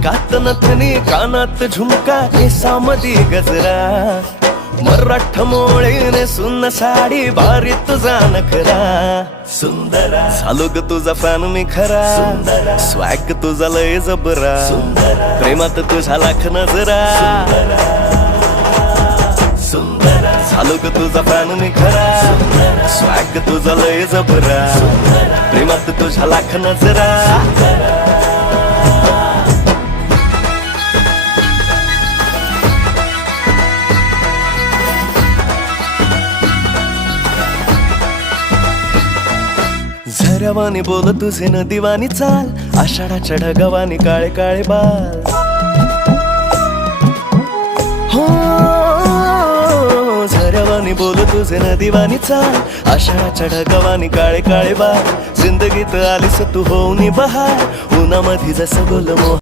नाकात नथनी कानात झुमका केसामधी गजरा मराठ मोळीने सुन्न साडी भारी तुझा नखरा सुंदरा झालो ग तुझा फॅन मी खरा स्वॅग तुझा लय जबरा प्रेमात तुझा लाख नजरा झालो ग तुझा फॅन मी खरा स्वॅग तुझा लय जबरा प्रेमात तुझा लाख नजरा झऱ्यावानी बोल तुझे नदीवानी चाल आषाढाच्या ढगावानी काळे काळे बाल हो झऱ्यावानी बोल तुझे नदीवानी चाल आषाढाच्या ढगावानी काळे काळे बाल जिंदगीत आलीस तू होऊनी बहार उन्हामध्ये जसं बोल मोह